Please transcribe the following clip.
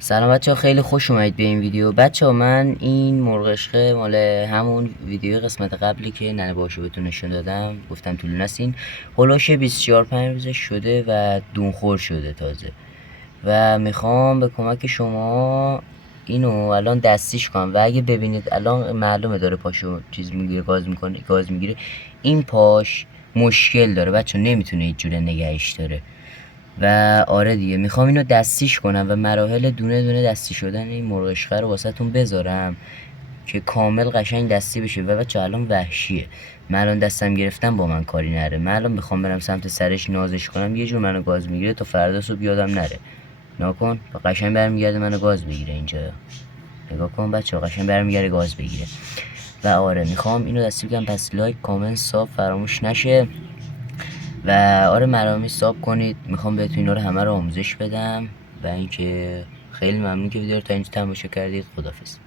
سلام بچه ها، خیلی خوش اومدید به این ویدیو. بچه ها من این مرغ عشقه مال همون ویدیو قسمت قبلی که ننه باشو بهتون نشون دادم، گفتم طول نسین، هلوش 24-5 روزه شده و دونخور شده تازه و میخوام به کمک شما اینو الان دستیش کنم و اگه ببینید الان معلومه داره پاشو چیز میگیره، گاز میگیره. این پاش مشکل داره بچه، نمیتونه هیچ جوره نگهش داره و آره دیگه میخوام اینو دستیش کنم و مراحل دونه دونه دستی شدن این مرغ عشقه رو واسهتون بذارم که کامل قشنگ دستی بشه. و بچه الان وحشیه، من الان دستم گرفتم با من کاری نره، من الان بخوام برم سمت سرش نازش کنم یه جور منو گاز میگیره تا فردا صبح یادم نره. ناکن قشنگ برمیگرده منو گاز بگیره اینجا، نگاه کن بچه قشنگ برمیگرده گاز بگیره. و آره میخوام اینو دستی بگم، پس لایک کامنت صاف فراموش نشه و آره مرامی ساب کنید. میخوام بهتون اینا رو همه رو آموزش بدم و اینکه خیلی ممنون که ویدیو رو تا اینجا تماشا کردید. خدافظ.